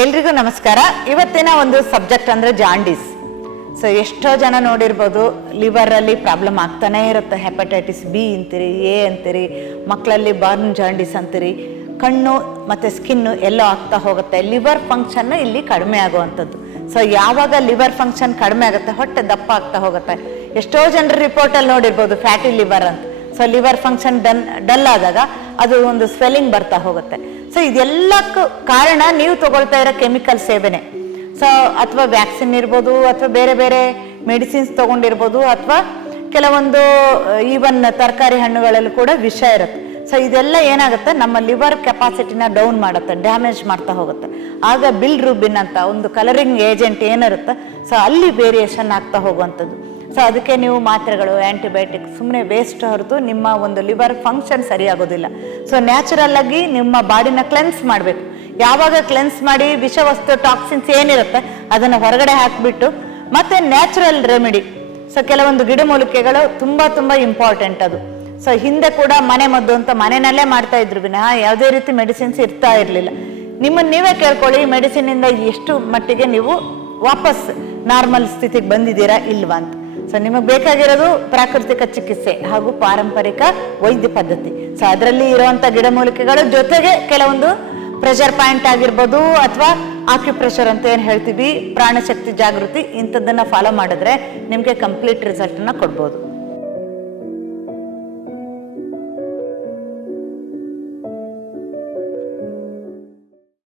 ಎಲ್ರಿಗೂ ನಮಸ್ಕಾರ. ಇವತ್ತಿನ ಒಂದು ಸಬ್ಜೆಕ್ಟ್ ಅಂದ್ರೆ ಜಾಂಡೀಸ್. ಸೊ ಎಷ್ಟೋ ಜನ ನೋಡಿರ್ಬೋದು, ಲಿವರ್ ಅಲ್ಲಿ ಪ್ರಾಬ್ಲಮ್ ಆಗ್ತಾನೆ ಇರುತ್ತೆ. ಹೆಪಟೈಟಿಸ್ ಬಿ ಅಂತೀರಿ, ಎ ಅಂತೀರಿ, ಮಕ್ಕಳಲ್ಲಿ ಬರ್ನ್ ಜಾಂಡೀಸ್ ಅಂತೀರಿ, ಕಣ್ಣು ಮತ್ತೆ ಸ್ಕಿನ್ನು ಎಲ್ಲೋ ಆಗ್ತಾ ಹೋಗುತ್ತೆ. ಲಿವರ್ ಫಂಕ್ಷನ್ ಇಲ್ಲಿ ಕಡಿಮೆ ಆಗುವಂಥದ್ದು. ಸೊ ಯಾವಾಗ ಲಿವರ್ ಫಂಕ್ಷನ್ ಕಡಿಮೆ ಆಗುತ್ತೆ, ಹೊಟ್ಟೆ ದಪ್ಪ ಆಗ್ತಾ ಹೋಗುತ್ತೆ. ಎಷ್ಟೋ ಜನರ ರಿಪೋರ್ಟಲ್ಲಿ ನೋಡಿರ್ಬೋದು ಫ್ಯಾಟಿ ಲಿವರ್ ಅಂತ. ಸೊ ಲಿವರ್ ಫಂಕ್ಷನ್ ಡಲ್ ಆದಾಗ ಅದು ಒಂದು ಸ್ವೆಲ್ಲಿಂಗ್ ಬರ್ತಾ ಹೋಗುತ್ತೆ. ಸೊ ಇದೆಲ್ಲಕ್ಕೂ ಕಾರಣ ನೀವು ತಗೊಳ್ತಾ ಇರೋ ಕೆಮಿಕಲ್ ಸೇವನೆ. ಸೊ ಅಥವಾ ವ್ಯಾಕ್ಸಿನ್ ಇರ್ಬೋದು, ಅಥವಾ ಬೇರೆ ಬೇರೆ ಮೆಡಿಸಿನ್ಸ್ ತಗೊಂಡಿರ್ಬೋದು, ಅಥವಾ ಕೆಲವೊಂದು ಈವನ್ ತರಕಾರಿ ಹಣ್ಣುಗಳಲ್ಲೂ ಕೂಡ ವಿಷ ಇರುತ್ತೆ. ಸೊ ಇದೆಲ್ಲ ಏನಾಗುತ್ತೆ, ನಮ್ಮ ಲಿವರ್ ಕೆಪಾಸಿಟಿನ ಡೌನ್ ಮಾಡುತ್ತೆ, ಡ್ಯಾಮೇಜ್ ಮಾಡ್ತಾ ಹೋಗುತ್ತೆ. ಆಗ ಬಿಲ್ರುಬಿನ್ ಅಂತ ಒಂದು ಕಲರಿಂಗ್ ಏಜೆಂಟ್ ಏನಿರುತ್ತೆ, ಸೊ ಅಲ್ಲಿ ವೇರಿಯೇಷನ್ ಆಗ್ತಾ ಹೋಗುವಂಥದ್ದು. ಸೊ ಅದಕ್ಕೆ ನೀವು ಮಾತ್ರೆಗಳು, ಆ್ಯಂಟಿಬಯೋಟಿಕ್ ಸುಮ್ಮನೆ ವೇಸ್ಟ್ ಹೊರತು ನಿಮ್ಮ ಒಂದು ಲಿವರ್ ಫಂಕ್ಷನ್ ಸರಿಯಾಗೋದಿಲ್ಲ. ಸೊ ನ್ಯಾಚುರಲ್ ಆಗಿ ನಿಮ್ಮ ಬಾಡಿನ ಕ್ಲೆನ್ಸ್ ಮಾಡಬೇಕು. ಯಾವಾಗ ಕ್ಲೆನ್ಸ್ ಮಾಡಿ ವಿಷವಸ್ತು ಟಾಕ್ಸಿನ್ಸ್ ಏನಿರುತ್ತೆ ಅದನ್ನು ಹೊರಗಡೆ ಹಾಕಿಬಿಟ್ಟು ಮತ್ತೆ ನ್ಯಾಚುರಲ್ ರೆಮಿಡಿ. ಸೊ ಕೆಲವೊಂದು ಗಿಡಮೂಲಿಕೆಗಳು ತುಂಬ ಇಂಪಾರ್ಟೆಂಟ್ ಅದು. ಸೊ ಹಿಂದೆ ಕೂಡ ಮನೆ ಮದ್ದು ಅಂತ ಮನೆಯಲ್ಲೇ ಮಾಡ್ತಾ ಇದ್ರು ವಿನಃ ಯಾವುದೇ ರೀತಿ ಮೆಡಿಸಿನ್ಸ್ ಇರ್ತಾ ಇರಲಿಲ್ಲ. ನಿಮ್ಮನ್ನು ನೀವೇ ಕೇಳ್ಕೊಳ್ಳಿ, ಮೆಡಿಸಿನಿಂದ ಎಷ್ಟು ಮಟ್ಟಿಗೆ ನೀವು ವಾಪಸ್ ನಾರ್ಮಲ್ ಸ್ಥಿತಿಗೆ ಬಂದಿದ್ದೀರಾ ಇಲ್ವಾ ಅಂತ. ಸೊ ನಿಮಗೆ ಬೇಕಾಗಿರೋದು ಪ್ರಾಕೃತಿಕ ಚಿಕಿತ್ಸೆ ಹಾಗೂ ಪಾರಂಪರಿಕ ವೈದ್ಯ ಪದ್ಧತಿ. ಸೊ ಅದರಲ್ಲಿ ಇರುವಂಥ ಗಿಡಮೂಲಿಕೆಗಳ ಜೊತೆಗೆ ಕೆಲವೊಂದು ಪ್ರೆಷರ್ ಪಾಯಿಂಟ್ ಆಗಿರ್ಬೋದು, ಅಥವಾ ಆಕ್ಯುಪ್ರೆಷರ್ ಅಂತ ಏನು ಹೇಳ್ತೀವಿ, ಪ್ರಾಣಶಕ್ತಿ ಜಾಗೃತಿ, ಇಂಥದ್ದನ್ನು ಫಾಲೋ ಮಾಡಿದ್ರೆ ನಿಮಗೆ ಕಂಪ್ಲೀಟ್ ರಿಸಲ್ಟನ್ನು ಕೊಡ್ಬೋದು.